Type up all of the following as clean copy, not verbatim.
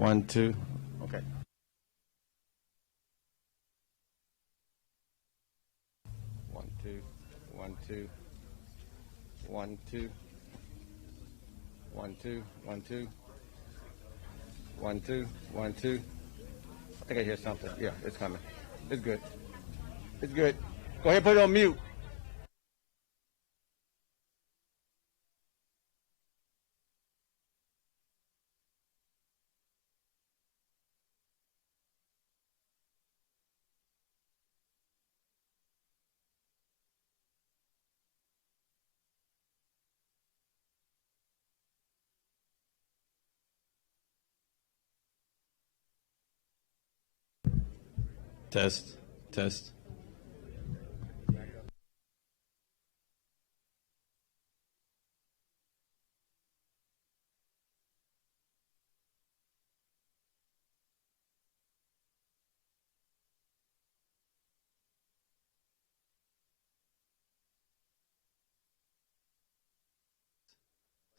1, 2. Okay. 1, 2, 1, 2, 1, 2, 1, 2, 1, 2, 1, 2, 1, 2. I think I hear something. Yeah, it's coming. It's good. It's good. Go ahead, put it on mute. Test, test.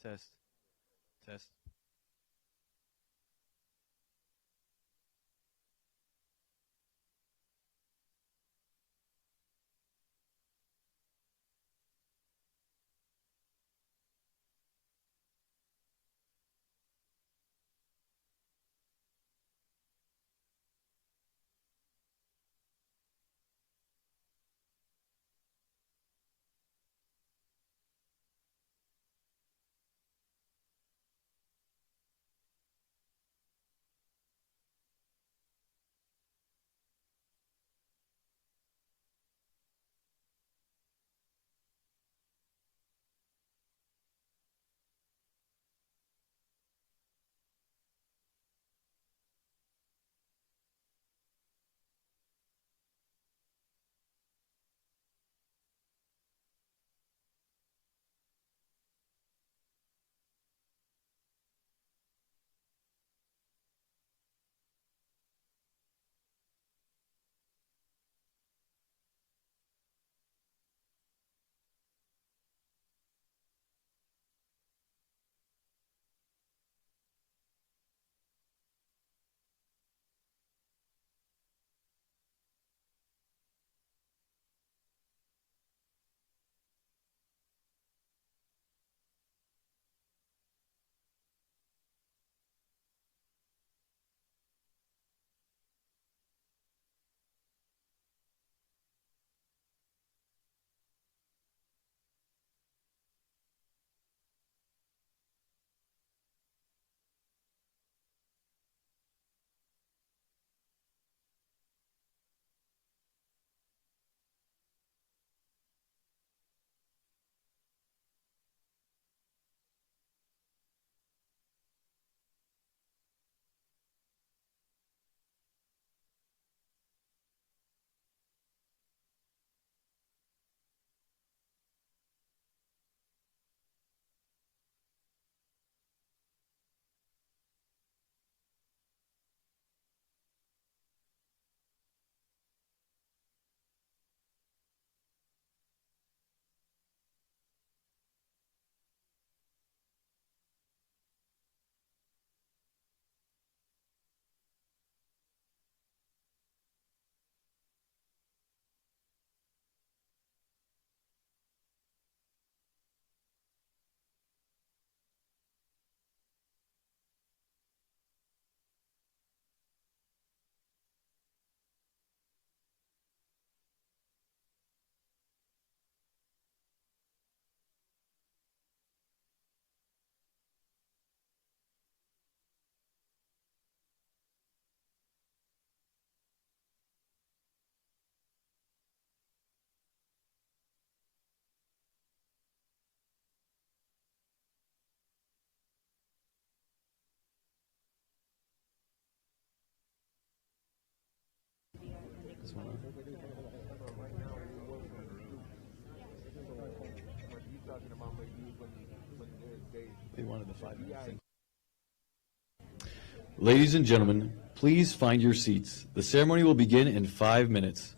Test, test. This one. They wanted the 5-minute thing. Ladies and gentlemen, please find your seats. The ceremony will begin in 5 minutes.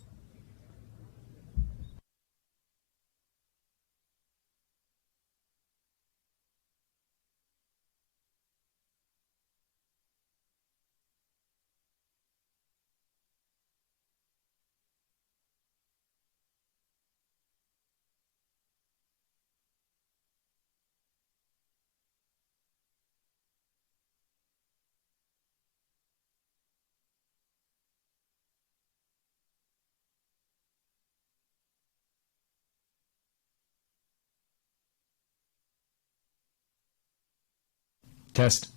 Test.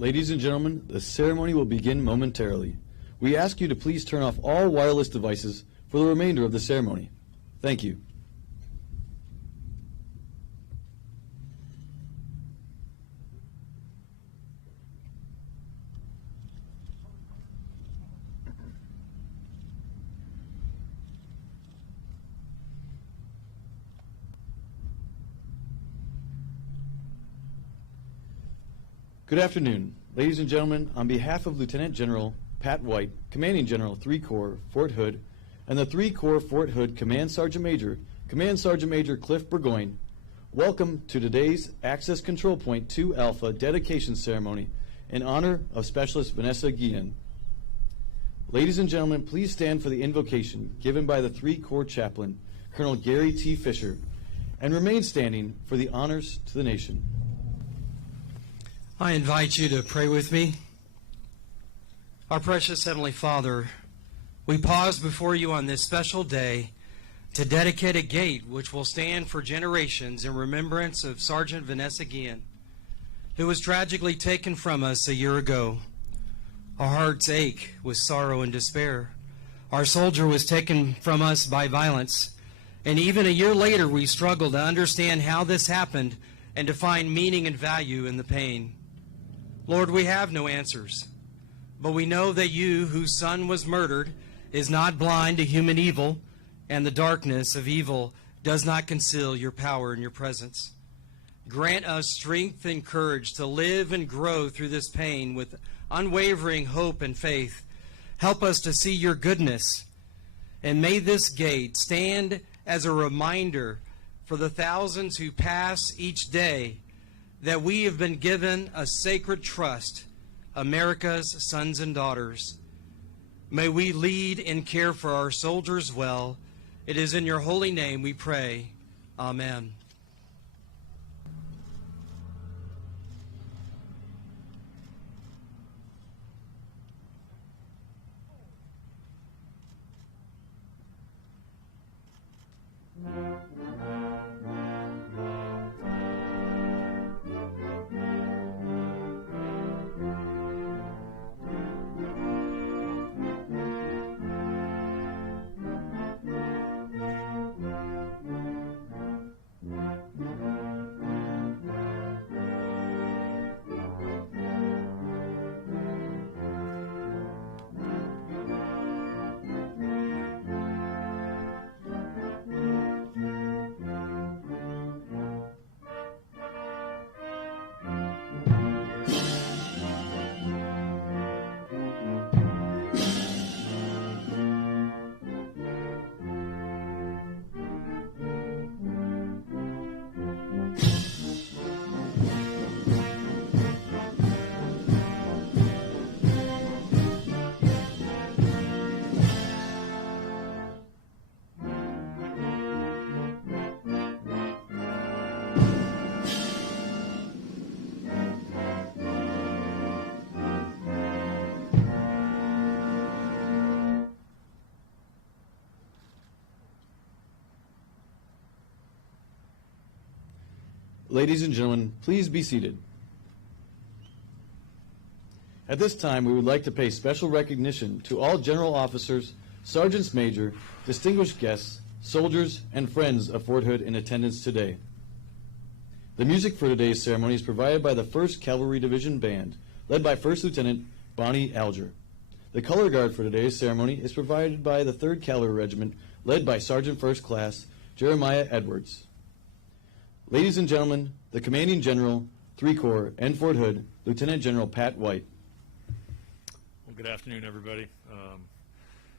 Ladies and gentlemen, the ceremony will begin momentarily. We ask you to please turn off all wireless devices for the remainder of the ceremony. Thank you. Good afternoon. Ladies and gentlemen, on behalf of Lieutenant General Pat White, Commanding General 3 Corps, Fort Hood, and the 3 Corps Fort Hood Command Sergeant Major Cliff Burgoyne, Welcome to today's Access Control Point 2 Alpha dedication ceremony in honor of Specialist Vanessa Guillén. Ladies and gentlemen, please stand for the invocation given by the 3 Corps Chaplain, Colonel Gary T. Fisher, and remain standing for the honors to the nation. I invite you to pray with me. Our precious Heavenly Father, we pause before you on this special day to dedicate a gate which will stand for generations in remembrance of Sergeant Vanessa Guillén, who was tragically taken from us a year ago. Our hearts ache with sorrow and despair. Our soldier was taken from us by violence, and even a year later we struggle to understand how this happened and to find meaning and value in the pain. Lord, we have no answers, but we know that you, whose son was murdered, is not blind to human evil, and the darkness of evil does not conceal your power and your presence. Grant us strength and courage to live and grow through this pain with unwavering hope and faith. Help us to see your goodness, and may this gate stand as a reminder for the thousands who pass each day that we have been given a sacred trust, America's sons and daughters. May we lead and care for our soldiers well. It is in your holy name we pray. Amen. Ladies and gentlemen, please be seated. At this time, we would like to pay special recognition to all general officers, sergeants major, distinguished guests, soldiers, and friends of Fort Hood in attendance today. The music for today's ceremony is provided by the 1st Cavalry Division Band, led by First Lieutenant Bonnie Alger. The color guard for today's ceremony is provided by the 3rd Cavalry Regiment, led by Sergeant First Class Jeremiah Edwards. Ladies and gentlemen, the Commanding General, 3 Corps, and Fort Hood, Lieutenant General Pat White. Well, good afternoon, everybody.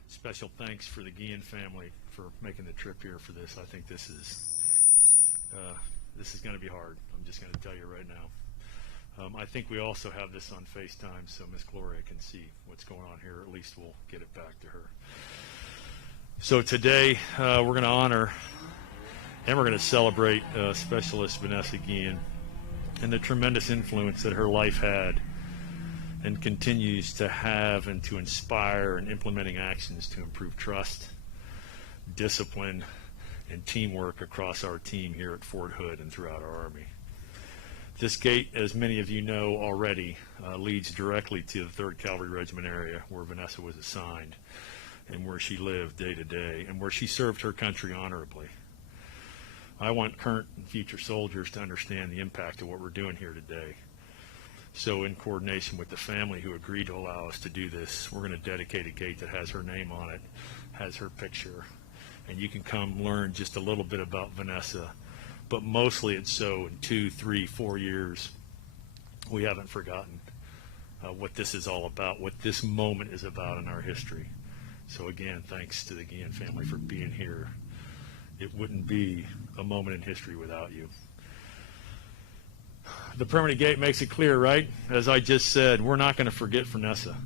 Special thanks for the Guillen family for making the trip here for this. I think this is going to be hard. I'm just going to tell you right now. I think we also have this on FaceTime, so Miss Gloria can see what's going on here. At least we'll get it back to her. So today we're going to honor and we're going to celebrate Specialist Vanessa Guillén and the tremendous influence that her life had and continues to have, and to inspire in implementing actions to improve trust, discipline, and teamwork across our team here at Fort Hood and throughout our Army. This gate, as many of you know already, leads directly to the 3rd Cavalry Regiment area where Vanessa was assigned and where she lived day to day and where she served her country honorably. I want current and future soldiers to understand the impact of what we're doing here today. So in coordination with the family who agreed to allow us to do this, we're going to dedicate a gate that has her name on it, has her picture, and you can come learn just a little bit about Vanessa. But mostly it's so in 2, 3, 4 years, we haven't forgotten what this is all about, what this moment is about in our history. So again, thanks to the Guillen family for being here. It wouldn't be a moment in history without you. the permanent gate makes it clear, right? As I just said, we're not going to forget Vanessa.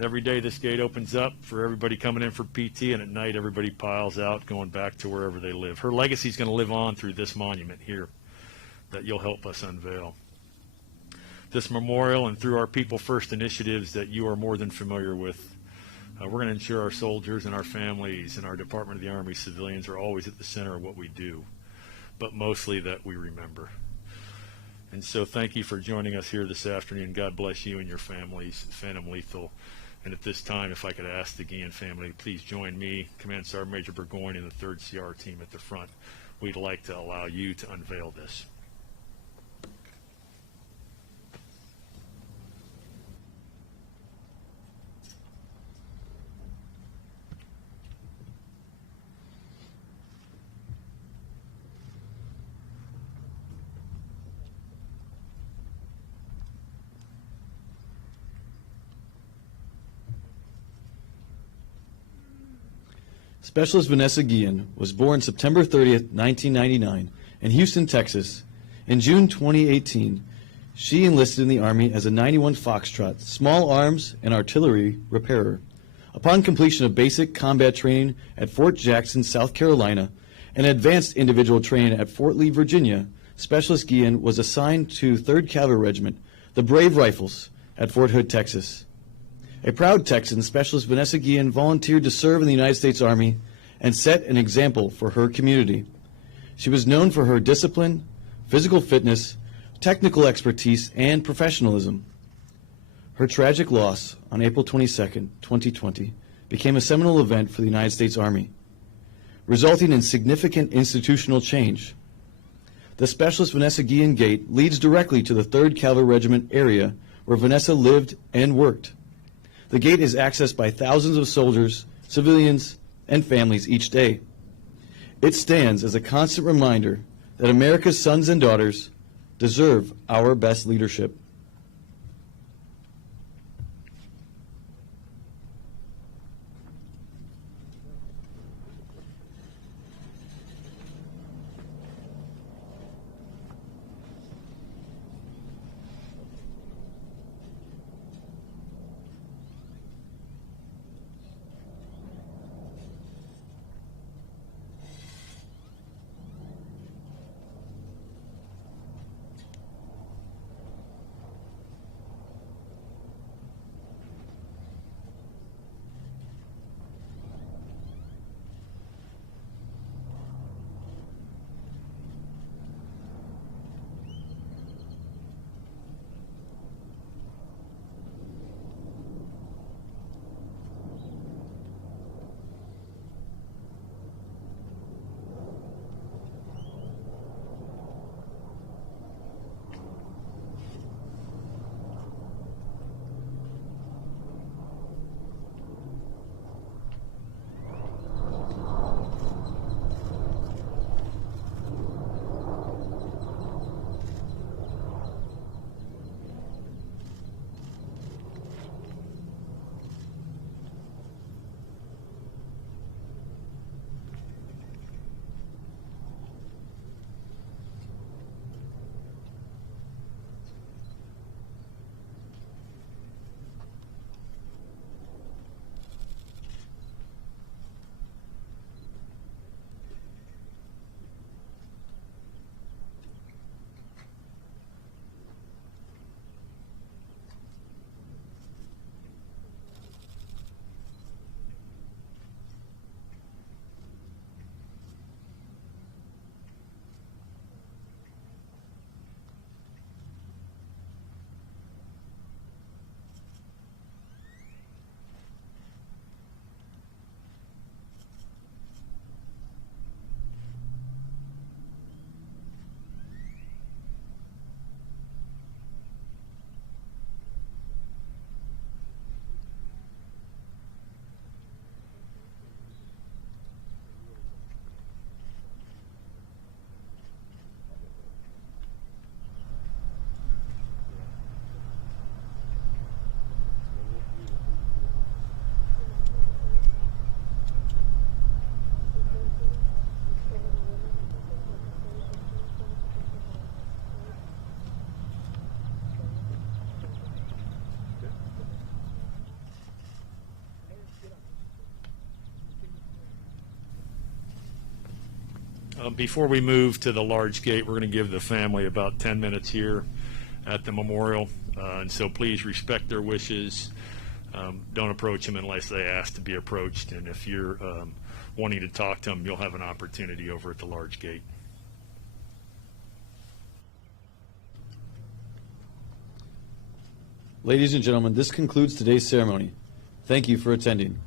Every day this gate opens up for everybody coming in for PT, and at night everybody piles out going back to wherever they live. Her legacy is going to live on through this monument here that you'll help us unveil. This memorial and through our People First initiatives that you are more than familiar with, we're going to ensure our soldiers and our families and our Department of the Army civilians are always at the center of what we do, but mostly that we remember. And so thank you for joining us here this afternoon. God bless you and your families, Phantom Lethal. And at this time, if I could ask the Guillen family, please join me, Command Sergeant Major Burgoyne, and the 3rd CR team at the front. We'd like to allow you to unveil this. Specialist Vanessa Guillén was born September 30th, 1999, in Houston, Texas. In June 2018, she enlisted in the Army as a 91 Foxtrot, small arms and artillery repairer. Upon completion of basic combat training at Fort Jackson, South Carolina, and advanced individual training at Fort Lee, Virginia, Specialist Guillén was assigned to 3rd Cavalry Regiment, the Brave Rifles, at Fort Hood, Texas. A proud Texan, Specialist Vanessa Guillén volunteered to serve in the United States Army and set an example for her community. She was known for her discipline, physical fitness, technical expertise, and professionalism. Her tragic loss on April 22, 2020, became a seminal event for the United States Army, resulting in significant institutional change. The Specialist Vanessa Guillén Gate leads directly to the 3rd Cavalry Regiment area where Vanessa lived and worked. The gate is accessed by thousands of soldiers, civilians, and families each day. It stands as a constant reminder that America's sons and daughters deserve our best leadership. Before we move to the large gate, we're going to give the family about 10 minutes here at the memorial, and so please respect their wishes. Don't approach them unless they ask to be approached, and if you're wanting to talk to them, you'll have an opportunity over at the large gate. Ladies and gentlemen, this concludes today's ceremony. Thank you for attending.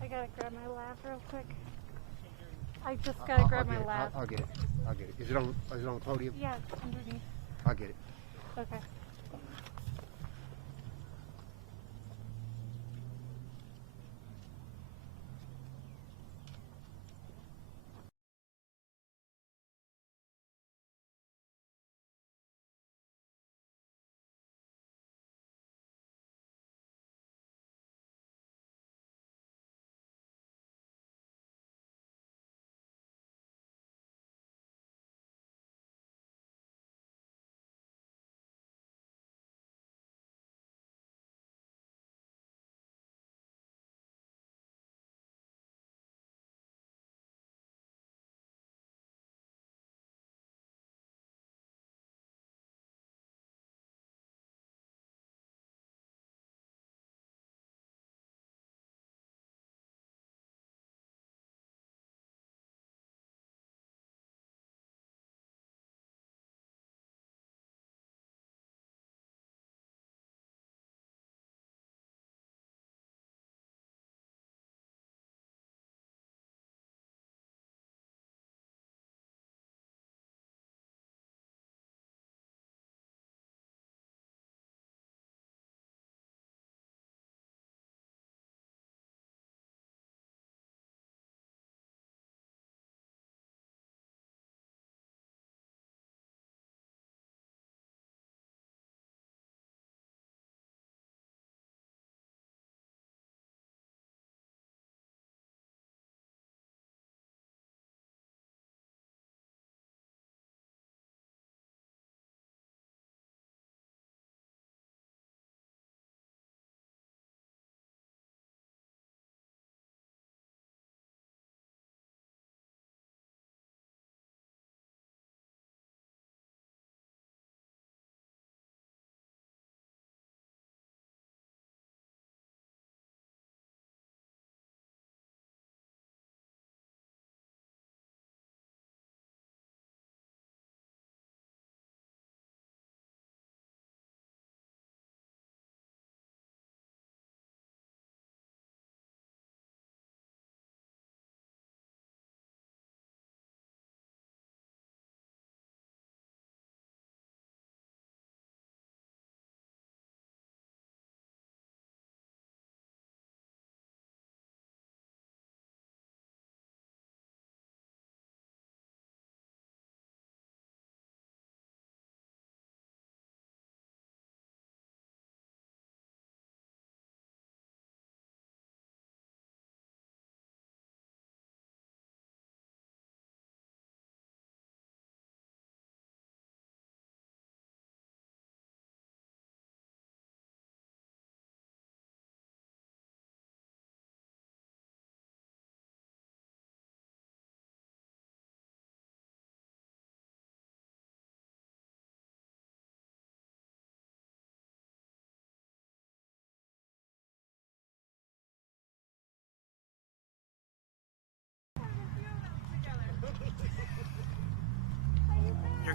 I gotta grab my lav real quick. I just gotta grab my lav. I'll get it. I'll get it. Is it on the podium? Yeah, it's underneath. I'll get it. Okay.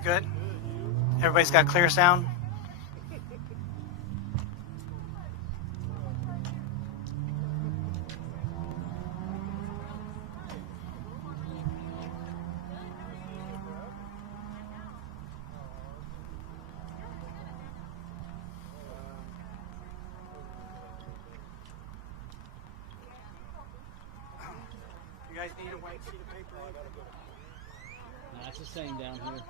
good? Everybody's got clear sound? You guys need a white sheet of paper? No, it's the same down here.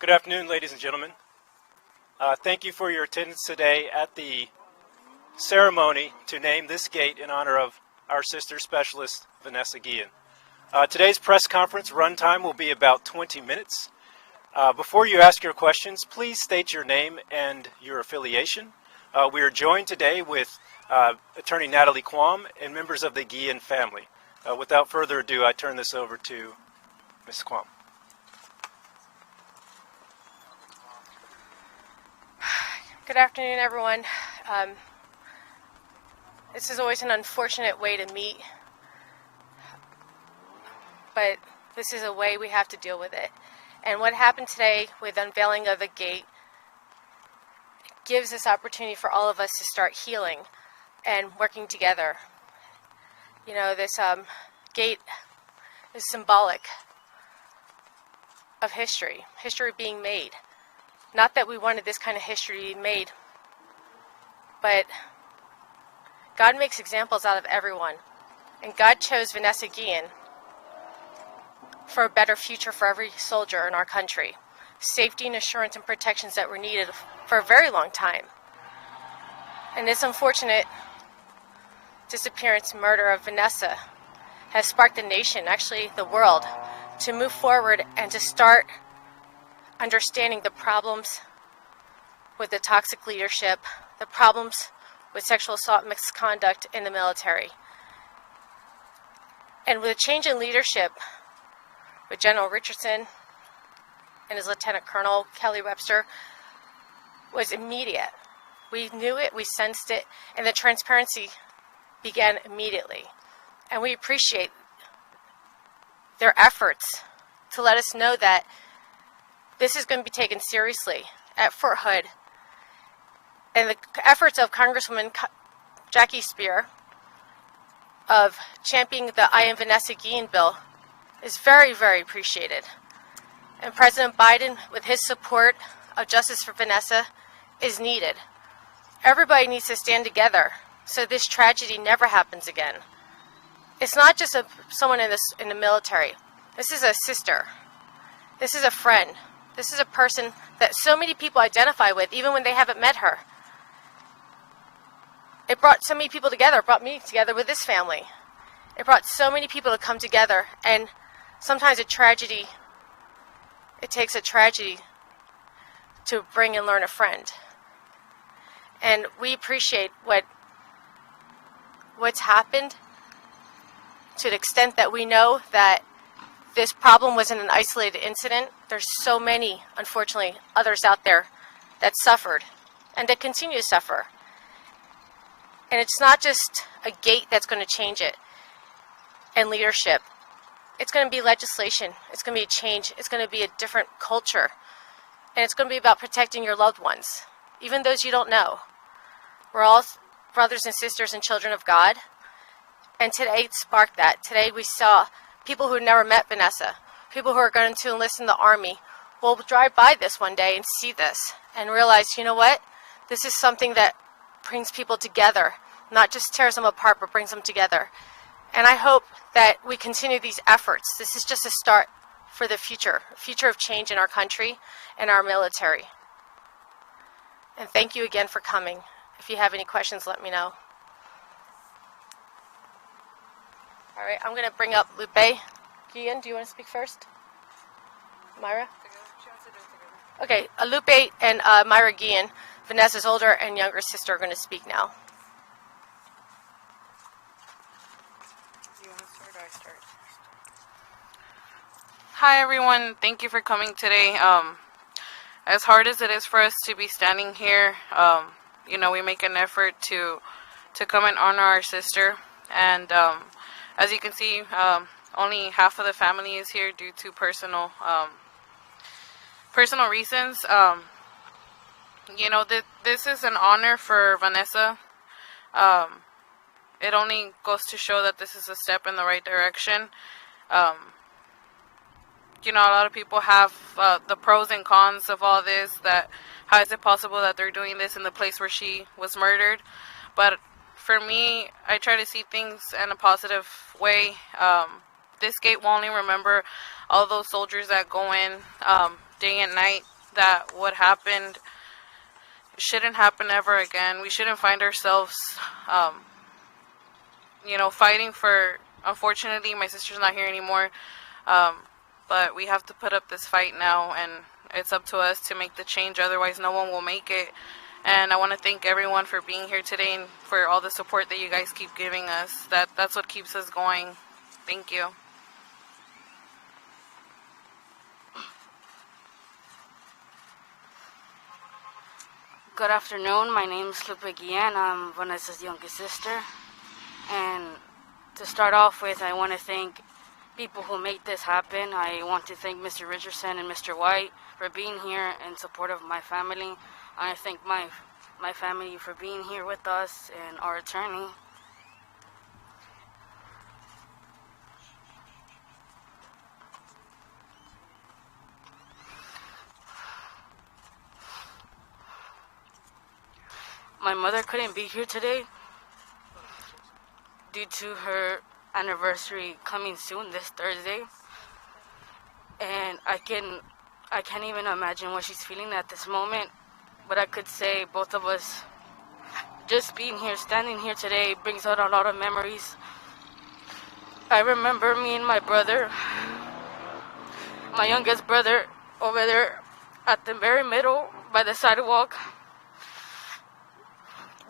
Good afternoon, ladies and gentlemen. Thank you for your attendance today at the ceremony to name this gate in honor of our sister specialist, Vanessa Guillén. Today's press conference runtime will be about 20 minutes. Before you ask your questions, please state your name and your affiliation. We are joined today with Attorney Natalie Quam and members of the Guillen family. Without further ado, I turn this over to Ms. Quam. Good afternoon, everyone. This is always an unfortunate way to meet, but this is a way we have to deal with it. And what happened today with unveiling of the gate gives this opportunity for all of us to start healing and working together. You know, this gate is symbolic of history being made. Not that we wanted this kind of history made, but God makes examples out of everyone. And God chose Vanessa Guillén for a better future for every soldier in our country. Safety and assurance and protections that were needed for a very long time. And this unfortunate disappearance, murder of Vanessa has sparked the nation, actually the world, to move forward and to start understanding the problems with the toxic leadership, the problems with sexual assault and misconduct in the military. And with a change in leadership, with General Richardson and his Lieutenant Colonel Kelly Webster, was immediate. We knew it, we sensed it, and the transparency began immediately. And we appreciate their efforts to let us know that this is going to be taken seriously at Fort Hood. And the efforts of Congresswoman Jackie Spear of championing the I Am Vanessa Guillén bill is very, very appreciated. And President Biden, with his support of justice for Vanessa, is needed. Everybody needs to stand together so this tragedy never happens again. It's not just someone in the military. This is a sister. This is a friend. This is a person that so many people identify with, even when they haven't met her. It brought so many people together. It brought me together with this family. It brought so many people to come together. And sometimes it takes a tragedy to bring and learn a friend. And we appreciate what's happened, to the extent that we know that this problem wasn't an isolated incident. There's so many, unfortunately, others out there that suffered and that continue to suffer. And it's not just a gate that's going to change it and leadership. It's going to be legislation. It's going to be a change. It's going to be a different culture. And it's going to be about protecting your loved ones, even those you don't know. We're all brothers and sisters and children of God. And today it sparked that. Today we saw people who had never met Vanessa, people who are going to enlist in the Army, will drive by this one day and see this and realize, you know what? This is something that brings people together, not just tears them apart, but brings them together. And I hope that we continue these efforts. This is just a start for the future of change in our country and our military. And thank you again for coming. If you have any questions, let me know. All right, I'm going to bring up Lupe. Guillen, do you want to speak first? Myra? Okay, Lupe and Myra Guillen, Vanessa's older and younger sister, are going to speak now. You want to start or I start? Hi, everyone. Thank you for coming today. As hard as it is for us to be standing here, we make an effort to come and honor our sister. And as you can see, only half of the family is here due to personal reasons. This is an honor for Vanessa. It only goes to show that this is a step in the right direction. A lot of people have the pros and cons of all this, that how is it possible that they're doing this in the place where she was murdered. But for me, I try to see things in a positive way. This gate will only remember all those soldiers that go in day and night that what happened shouldn't happen ever again. We shouldn't find ourselves, fighting for, unfortunately, my sister's not here anymore, but we have to put up this fight now, and it's up to us to make the change, otherwise no one will make it. And I want to thank everyone for being here today and for all the support that you guys keep giving us. That's what keeps us going. Thank you. Good afternoon. My name is Guillen. I'm Vanessa's youngest sister. And to start off with, I want to thank people who made this happen. I want to thank Mr. Richardson and Mr. White for being here in support of my family. I thank my family for being here with us and our attorney. My mother couldn't be here today due to her anniversary coming soon this Thursday, and I can't even imagine what she's feeling at this moment. But I could say both of us, just being here, standing here today, brings out a lot of memories. I remember me and my brother, my youngest brother, over there at the very middle by the sidewalk.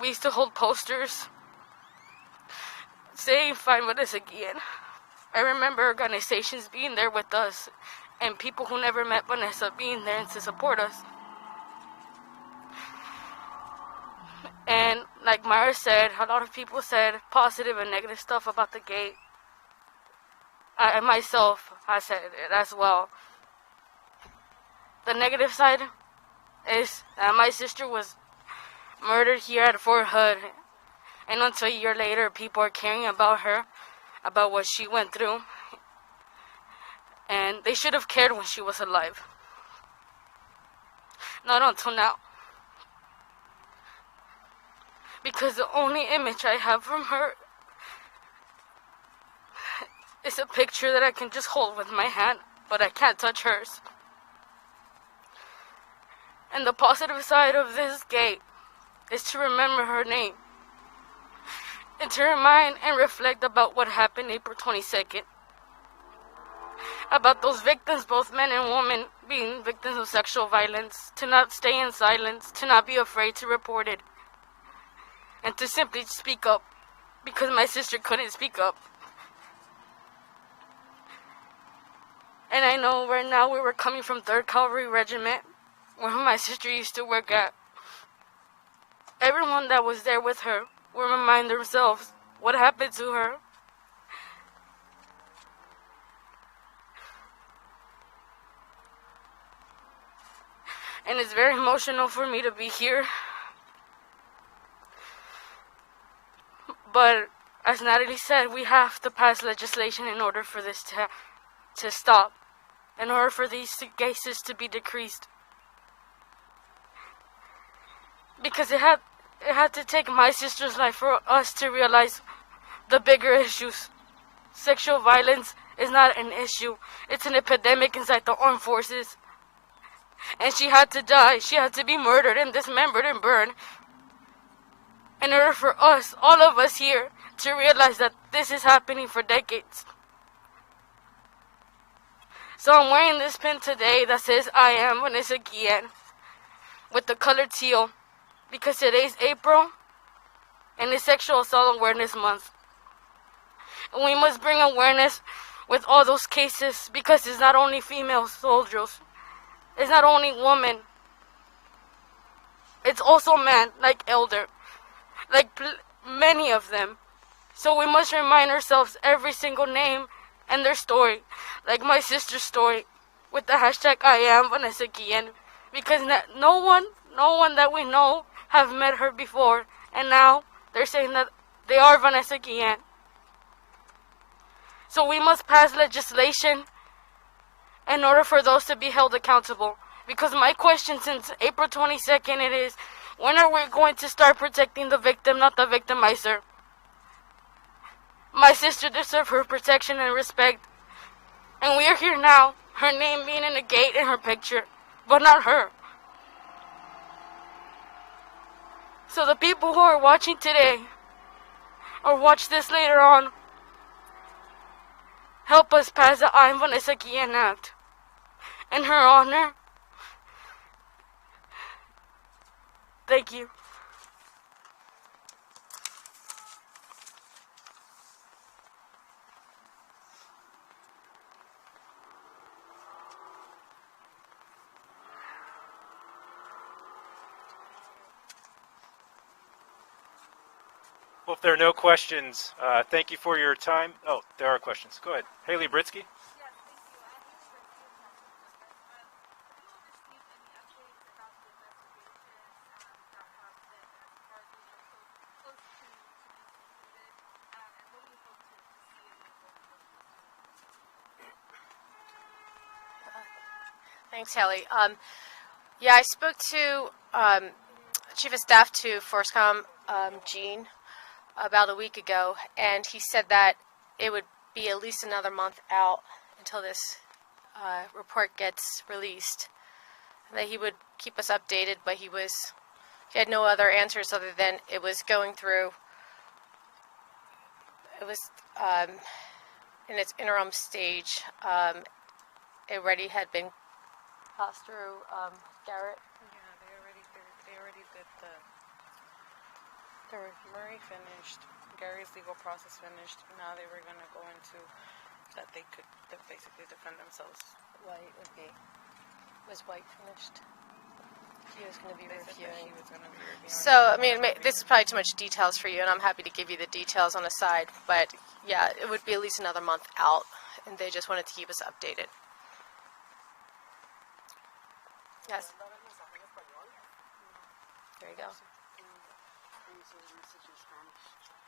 We used to hold posters saying "Find Vanessa Guillén." I remember organizations being there with us and people who never met Vanessa being there and to support us. And like Myra said, a lot of people said positive and negative stuff about the gate. I myself, I said it as well. The negative side is that my sister was murdered here at Fort Hood, and until a year later, people are caring about her, about what she went through, and they should have cared when she was alive. Not until now. Because the only image I have from her is a picture that I can just hold with my hand, but I can't touch hers. And the positive side of this gate is to remember her name and to remind and reflect about what happened April 22nd. About those victims, both men and women, being victims of sexual violence, to not stay in silence, to not be afraid to report it, and to simply speak up, because my sister couldn't speak up. And I know right now we were coming from 3rd Cavalry Regiment, where my sister used to work at. Everyone that was there with her will remind themselves what happened to her. And it's very emotional for me to be here. But as Natalie said, we have to pass legislation in order for this to stop, in order for these cases to be decreased. Because it had to take my sister's life for us to realize the bigger issues. Sexual violence is not an issue. It's an epidemic inside the armed forces. And she had to die. She had to be murdered and dismembered and burned in order for us, all of us here, to realize that this is happening for decades. So I'm wearing this pin today that says "I am Vanessa Guillén" with the color teal, because today's April and it's Sexual Assault Awareness Month. And we must bring awareness with all those cases, because it's not only female soldiers, it's not only women, it's also men, like Elder, like many of them. So we must remind ourselves every single name and their story, like my sister's story, with the hashtag "I am Vanessa Guillén," because no one that we know have met her before, and now they're saying that they are Vanessa Guillén. So we must pass legislation in order for those to be held accountable. Because my question since April 22nd it is, when are we going to start protecting the victim, not the victimizer? My sister deserves her protection and respect. And we are here now, her name being in the gate and her picture. but not her. So the people who are watching today, or watch this later on, help us pass the I'm Vanessa Guillén Act. In her honor, thank you. Well, if there are no questions, thank you for your time. Oh, there are questions. Go ahead. Haley Britsky. Thanks, Haley. Yeah, I spoke to Chief of Staff to Forcecom, Gene, about a week ago, and he said that it would be at least another month out until this report gets released. That he would keep us updated, but he had no other answers other than it was going through. It was in its interim stage. It already had been passed through Garrett. Yeah, they already did Murray finished, Gary's legal process finished. Now they were going to go into that they could basically defend themselves. White would be. Was White finished? He was going to be reviewing. So, I mean, this is probably too much details for you, and I'm happy to give you the details on the side. But, yeah, it would be at least another month out, and they just wanted to keep us updated. Yes. There you go.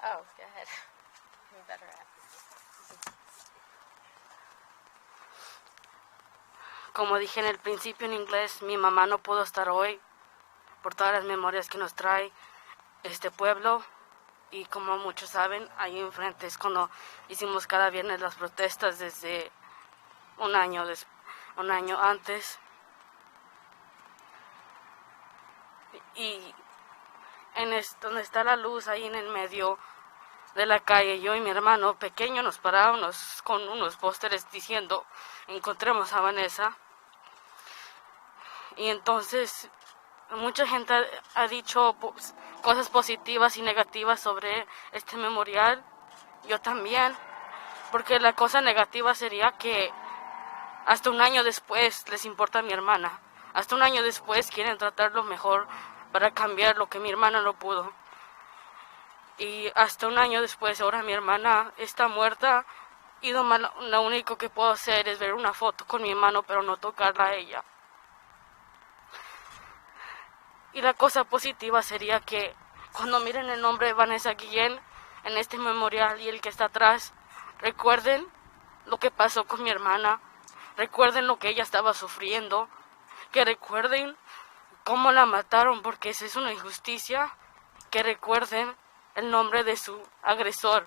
Oh, go ahead. You're better at. Como dije en el principio en inglés, mi mamá no pudo estar hoy por todas las memorias que nos trae este pueblo. Y como muchos saben, ahí enfrente es cuando hicimos cada viernes las protestas desde un año antes. Y donde está la luz, ahí en el medio de la calle, yo y mi hermano pequeño nos parábamos con unos pósteres diciendo, encontremos a Vanessa. Y entonces mucha gente ha dicho cosas positivas y negativas sobre este memorial. Yo también, porque la cosa negativa sería que hasta un año después les importa a mi hermana. Hasta un año después quieren tratarlo mejor para cambiar lo que mi hermana no pudo. Y hasta un año después, ahora mi hermana está muerta y lo único que puedo hacer es ver una foto con mi hermano, pero no tocarla a ella. Y la cosa positiva sería que cuando miren el nombre de Vanessa Guillén en este memorial y el que está atrás, recuerden lo que pasó con mi hermana, recuerden lo que ella estaba sufriendo, que recuerden cómo la mataron, porque esa es una injusticia, que recuerden el nombre de su agresor.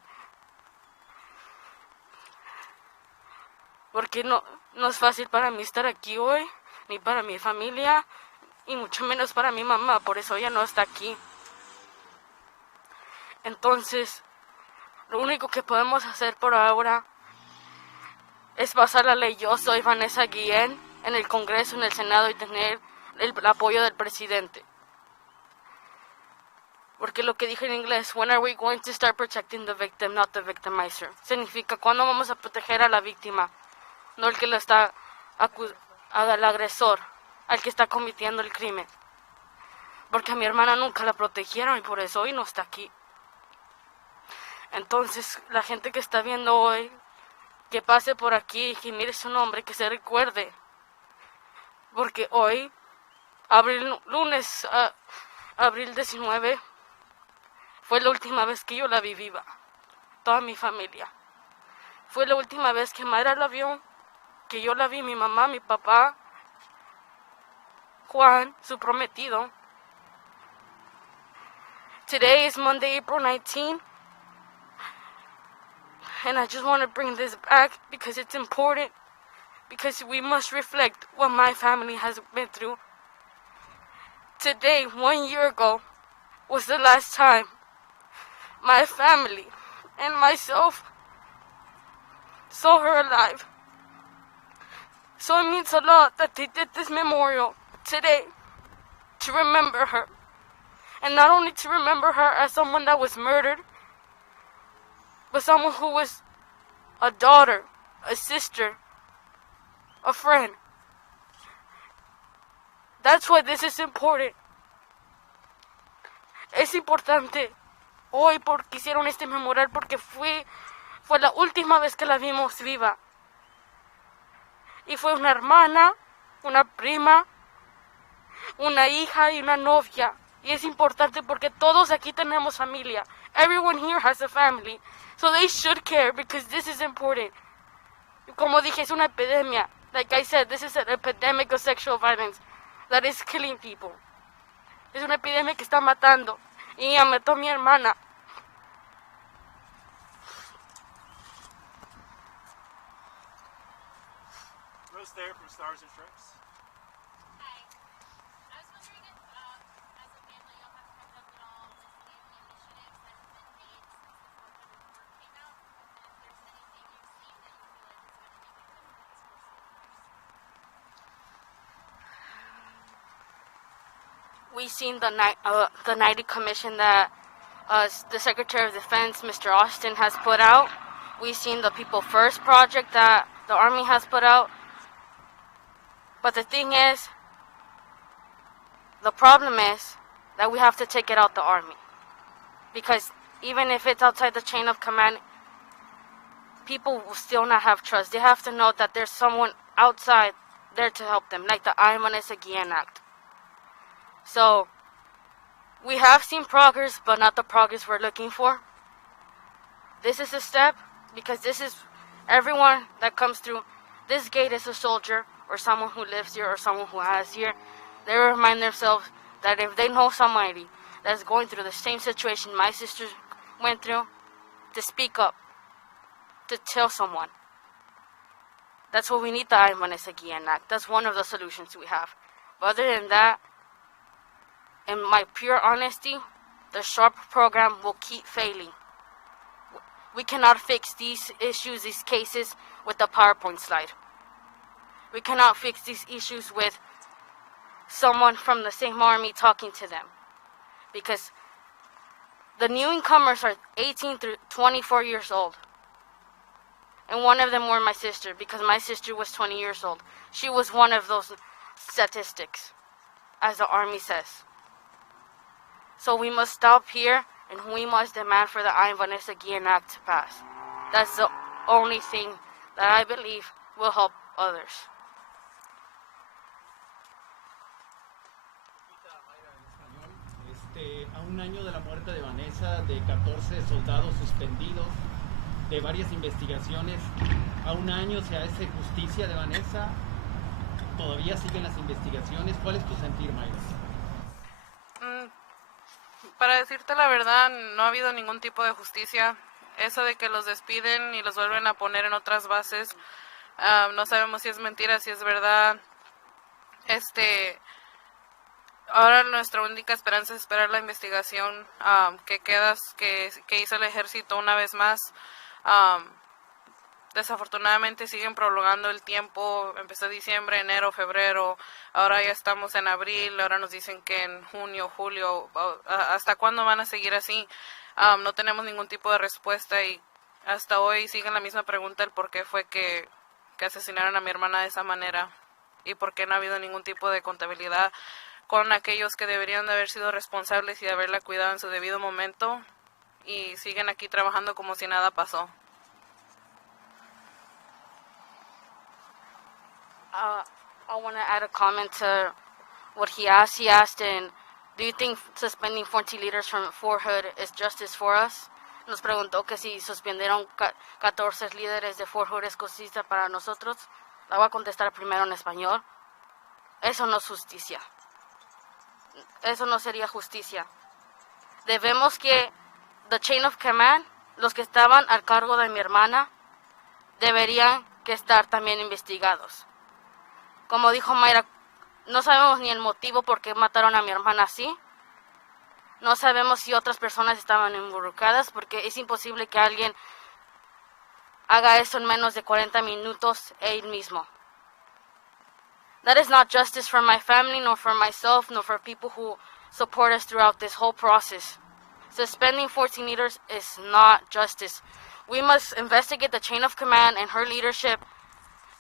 Porque no es fácil para mí estar aquí hoy, ni para mi familia, y mucho menos para mi mamá, por eso ella no está aquí. Entonces, lo único que podemos hacer por ahora es pasar la ley Yo Soy Vanessa Guillén en el Congreso, en el Senado, y tener el apoyo del presidente. Porque lo que dije en inglés, when are we going to start protecting the victim, not the victimizer? Significa, ¿cuándo vamos a proteger a la víctima? No el que lo está al agresor, al que está cometiendo el crimen. Porque a mi hermana nunca la protegieron y por eso hoy no está aquí. Entonces, la gente que está viendo hoy, que pase por aquí y que mire su nombre, que se recuerde. Porque hoy, lunes, abril 19, fue la última vez que yo la vi viva. Toda mi familia. Fue la última vez que Mayra la vio, que yo la vi, mi mamá, mi papá, Juan, su prometido. Today is Monday, April 19, and I just want to bring this back because it's important. because we must reflect what my family has been through. Today, 1 year ago, was the last time my family and myself saw her alive. So it means a lot that they did this memorial today to remember her. And not only to remember her as someone that was murdered, but someone who was a daughter, a sister, a friend. That's why this is important. Es importante hoy porque hicieron este memorial, porque fue la última vez que la vimos viva. Y fue una hermana, una prima, una hija y una novia. Y es importante porque todos aquí tenemos familia. Everyone here has a family. So they should care because this is important. Como dije, es una epidemia. Like I said, this is an epidemic of sexual violence that is killing people. Es una epidemia que está matando. Y ella mató a mi hermana. Rose there from Stars and Stripes. We've seen the 90 commission that the Secretary of Defense, Mr. Austin, has put out. We've seen the People First project that the Army has put out. But the thing is, the problem is that we have to take it out the Army. Because even if it's outside the chain of command, people will still not have trust. They have to know that there's someone outside there to help them, like the Vanessa Guillén Act. So, we have seen progress, but not the progress we're looking for. This is a step, because this is everyone that comes through. This gate is a soldier, or someone who lives here, or someone who has here. They remind themselves that if they know somebody that's going through the same situation my sister went through, to speak up, to tell someone. That's what we need the Vanessa Guillén Act. That's one of the solutions we have. But other than that, in my pure honesty, the SHARP program will keep failing. We cannot fix these issues, these cases, with a PowerPoint slide. We cannot fix these issues with someone from the same army talking to them. Because the new incomers are 18 through 24 years old. And one of them were my sister, because my sister was 20 years old. She was one of those statistics, as the Army says. So we must stop here, and we must demand for the Vanessa Guillén Act to pass. That's the only thing that I believe will help others. A un año de la muerte de Vanessa, de 14 soldados suspendidos, de varias investigaciones, a un año se hace justicia de Vanessa, todavía siguen las investigaciones. ¿Cuál es tu sentir, Mayra? Para decirte la verdad, no ha habido ningún tipo de justicia. Eso de que los despiden y los vuelven a poner en otras bases, no sabemos si es mentira, si es verdad. Ahora nuestra única esperanza es esperar la investigación que hizo el ejército una vez más. Desafortunadamente siguen prolongando el tiempo. Empezó diciembre, enero, febrero, ahora ya estamos en abril, ahora nos dicen que en junio, julio. ¿Hasta cuándo van a seguir así? No tenemos ningún tipo de respuesta y hasta hoy siguen la misma pregunta, el por qué fue que asesinaron a mi hermana de esa manera y por qué no ha habido ningún tipo de contabilidad con aquellos que deberían de haber sido responsables y de haberla cuidado en su debido momento, y siguen aquí trabajando como si nada pasó. I want to add a comment to what he asked. He asked, do you think suspending 40 leaders from Fort Hood is justice for us? Nos preguntó que si suspendieron 14 líderes de Fort Hood es justicia para nosotros. La voy a contestar primero en español. Eso no es justicia. Eso no sería justicia. Debemos que the chain of command, los que estaban al cargo de mi hermana, deberían que estar también investigados. Como dijo Mayra, no sabemos ni el motivo por qué mataron a mi hermana así. No sabemos si otras personas estaban involucradas, porque es imposible que alguien haga eso en menos de 40 minutos él mismo. That is not justice for my family, nor for myself, nor for people who support us throughout this whole process. Suspending 14 leaders is not justice. We must investigate the chain of command and her leadership,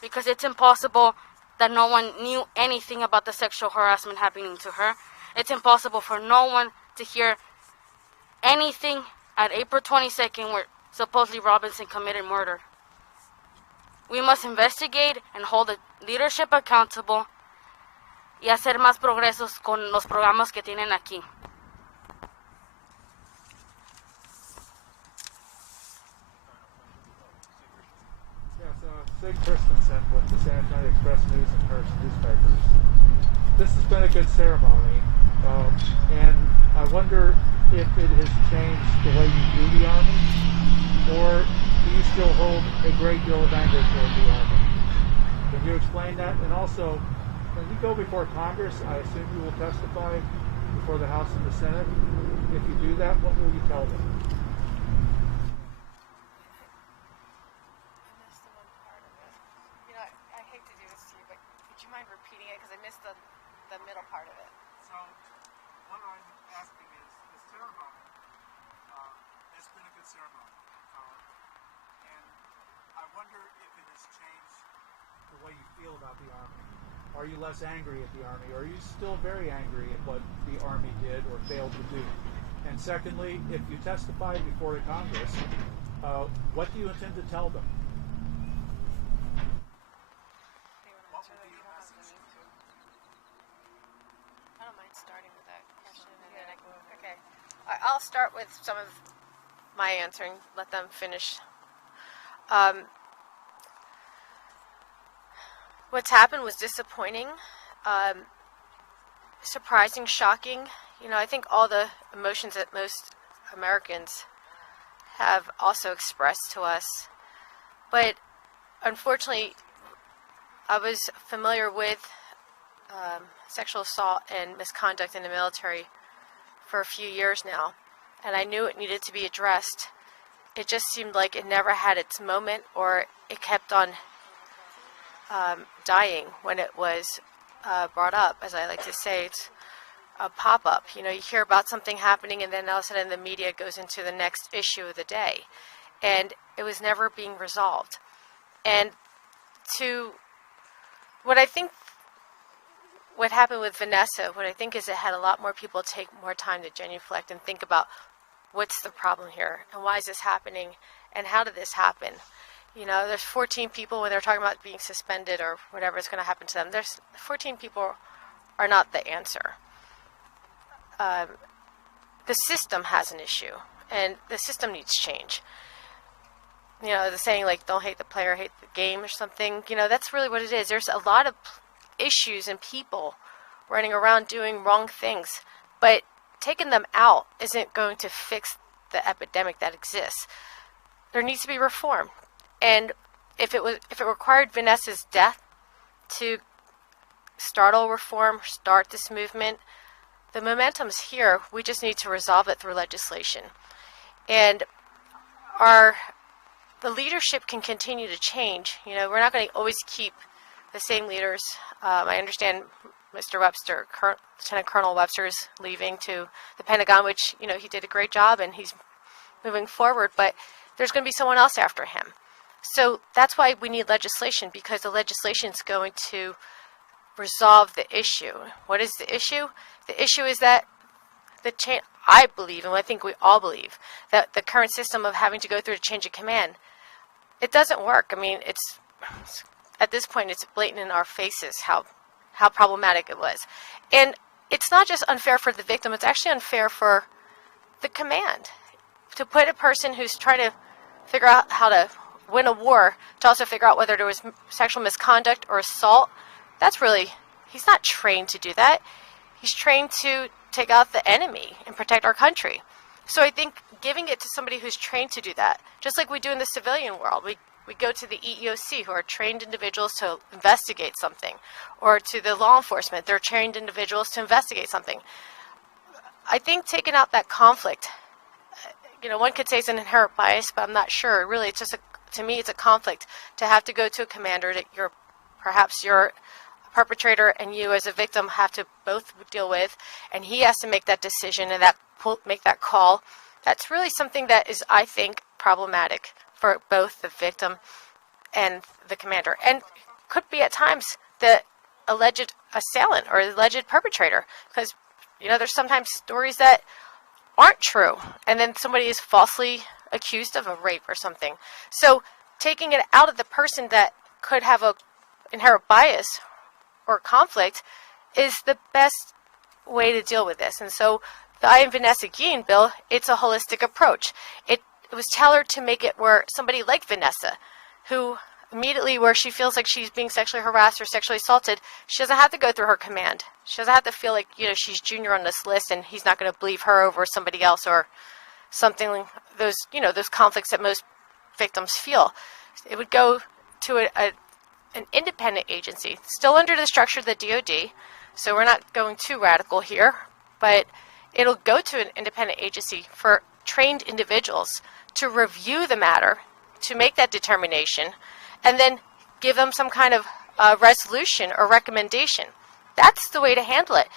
because it's impossible that no one knew anything about the sexual harassment happening to her. It's impossible for no one to hear anything at April 22nd where supposedly Robinson committed murder. We must investigate and hold the leadership accountable y hacer más progresos con los programas que tienen aquí. Sig Christensen with the San Antonio Express News and Hearst newspapers. This has been a good ceremony, and I wonder if it has changed the way you view the Army, or do you still hold a great deal of anger toward the Army? Can you explain that? And also, when you go before Congress, I assume you will testify before the House and the Senate. If you do that, what will you tell them? The middle part of it. So, what I'm asking is, the ceremony, it's been a good ceremony, and I wonder if it has changed the way you feel about the Army. Are you less angry at the Army, or are you still very angry at what the Army did or failed to do? And secondly, if you testify before the Congress, what do you intend to tell them? I'll start with some of my answering, let them finish. What's happened was disappointing, surprising, shocking. You know, I think all the emotions that most Americans have also expressed to us. But unfortunately, I was familiar with sexual assault and misconduct in the military for a few years now, and I knew it needed to be addressed. It just seemed like it never had its moment, or it kept on dying when it was brought up. As I like to say, it's a pop-up. You know, you hear about something happening, and then all of a sudden the media goes into the next issue of the day, and it was never being resolved. And to what I think what happened with Vanessa, what I think is it had a lot more people take more time to genuflect and think about what's the problem here, and why is this happening, and how did this happen? You know, there's 14 people, when they're talking about being suspended or whatever is going to happen to them, there's 14 people are not the answer. The system has an issue, and the system needs change. You know, the saying like, don't hate the player, hate the game or something, you know, that's really what it is. There's a lot of issues and people running around doing wrong things, but taking them out isn't going to fix the epidemic that exists. There needs to be reform, and if it required Vanessa's death to startle reform, start this movement, the momentum's here. We just need to resolve it through legislation, and the leadership can continue to change. You know, we're not going to always keep the same leaders. I understand Mr. Webster, Lieutenant Colonel Webster, is leaving to the Pentagon, which, you know, he did a great job and he's moving forward, but there's going to be someone else after him. So that's why we need legislation, because the legislation is going to resolve the issue. What is the issue? The issue is that I believe, and I think we all believe, that the current system of having to go through a change of command, it doesn't work. I mean, it's at this point, it's blatant in our faces how problematic it was. And it's not just unfair for the victim, it's actually unfair for the command. To put a person who's trying to figure out how to win a war to also figure out whether there was sexual misconduct or assault, that's really, he's not trained to do that. He's trained to take out the enemy and protect our country. So I think giving it to somebody who's trained to do that, just like we do in the civilian world, we We go to the EEOC, who are trained individuals to investigate something, or to the law enforcement, they're trained individuals to investigate something. I think taking out that conflict, one could say it's an inherent bias, but I'm not sure. Really, it's just to me, it's a conflict to have to go to a commander that perhaps you're a perpetrator and you as a victim have to both deal with, and he has to make that decision and make that call. That's really something that is, I think, problematic for both the victim and the commander, and could be at times the alleged assailant or alleged perpetrator, because there's sometimes stories that aren't true, and then somebody is falsely accused of a rape or something. So taking it out of the person that could have a inherent bias or conflict is the best way to deal with this. And so the I Am Vanessa Guillén bill, it's a holistic approach. It was tailored to make it where somebody like Vanessa, who immediately where she feels like she's being sexually harassed or sexually assaulted, she doesn't have to go through her command. She doesn't have to feel like, she's junior on this list and he's not going to believe her over somebody else or something, those conflicts that most victims feel. It would go to an independent agency, still under the structure of the DOD, so we're not going too radical here, but it'll go to an independent agency for trained individuals to review the matter, to make that determination, and then give them some kind of resolution or recommendation. That's the way to handle it.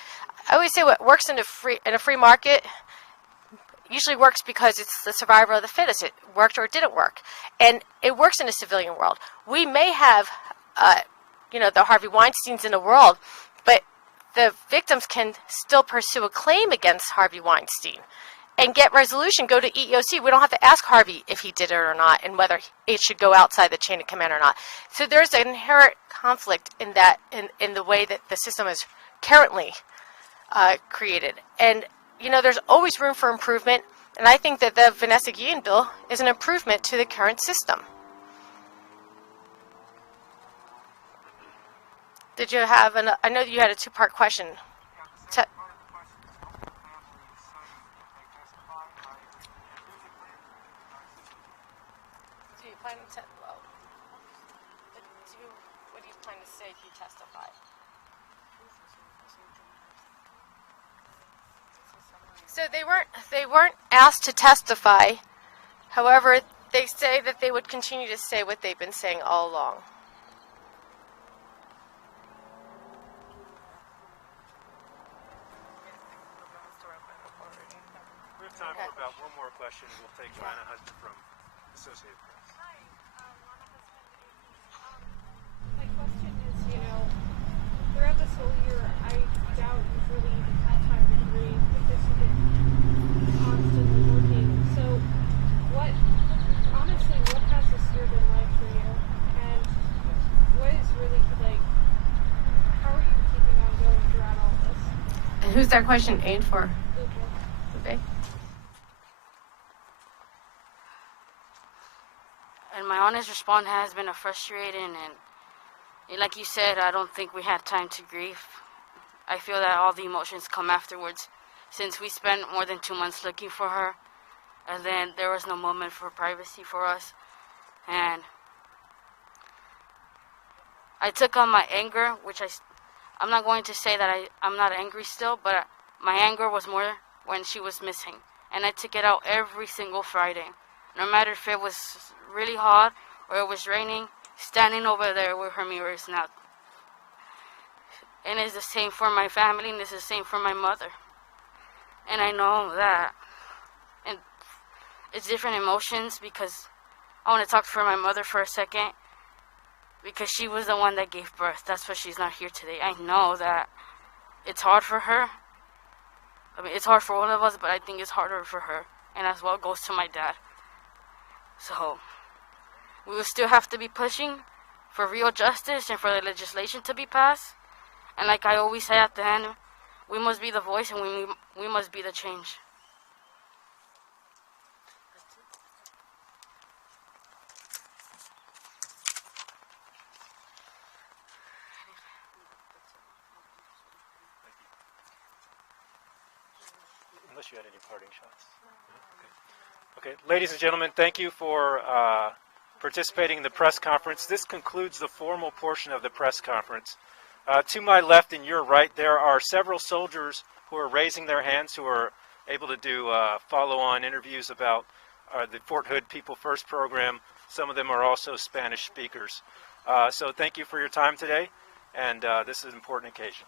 I always say what works in a free market usually works because it's the survivor of the fittest. It worked or it didn't work. And it works in a civilian world. We may have, the Harvey Weinsteins in the world, but the victims can still pursue a claim against Harvey Weinstein and get resolution, go to EEOC. We don't have to ask Harvey if he did it or not and whether it should go outside the chain of command or not. So there's an inherent conflict in that, in the way that the system is currently created. And, there's always room for improvement, and I think that the Vanessa Guillén bill is an improvement to the current system. Did you have I know you had a two-part question. What do you plan to say if you testify? So they weren't asked to testify. However, they say that they would continue to say what they've been saying all along. We have time for about one more question. We'll take Lana Husband from Associated Press. My question is, throughout this whole year, I doubt you've really even had time to breathe because you've been constantly working. So, what has this year been like for you? And what is really how are you keeping on going throughout all this? And who's that question aimed for? Okay. And my honest response has been frustrating, and like you said, I don't think we had time to grieve. I feel that all the emotions come afterwards, since we spent more than 2 months looking for her, and then there was no moment for privacy for us. And I took on my anger, which I'm not going to say that I'm not angry still, but my anger was more when she was missing. And I took it out every single Friday. No matter if it was really hot or it was raining, standing over there with her mirrors now. And it's the same for my family, and it's the same for my mother. And I know that it's different emotions, because I want to talk for my mother for a second, because she was the one that gave birth. That's why she's not here today. I know that it's hard for her. I mean, it's hard for all of us, but I think it's harder for her. And as well goes to my dad. So we will still have to be pushing for real justice and for the legislation to be passed. And like I always say at the end, we must be the voice, and we must be the change. Unless you had any parting shots. Okay, ladies and gentlemen, thank you for participating in the press conference. This concludes the formal portion of the press conference. To my left and your right, there are several soldiers who are raising their hands, who are able to do follow-on interviews about the Fort Hood People First program. Some of them are also Spanish speakers. So thank you for your time today, and this is an important occasion.